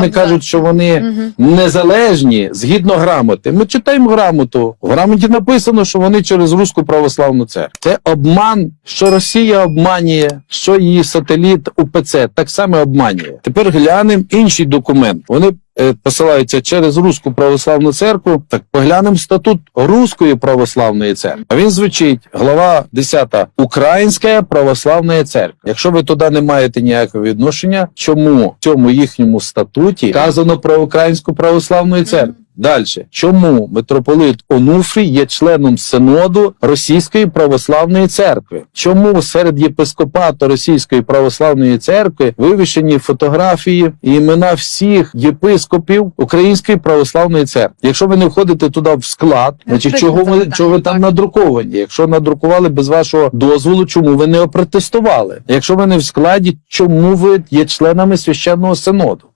Вони кажуть, що вони угу. незалежні згідно грамоти. Ми читаємо грамоту. В грамоті написано, що вони через Руську православну церкву. Це обман, що Росія обманює, що її сателіт УПЦ так само обманює. Тепер глянемо інший документ. Вони посилаються через Руську православну церкву. Так поглянемо статут Руської православної церкви. А він звучить глава 10. Українська православна церква. Якщо ви туди не маєте ніякого відношення, чому в цьому їхньому статуті вказано про Українську православну церкву? Далі, чому митрополит Онуфрій є членом синоду Російської православної церкви? Чому серед єпископату Російської православної церкви вивішені фотографії і імена всіх єпископів Української православної церкви? Якщо ви не входите туди в склад, значить чого ви чого ви там надруковані? Якщо надрукували без вашого дозволу, чому ви не опротестували? Якщо ви не в складі, чому ви є членами священного синоду?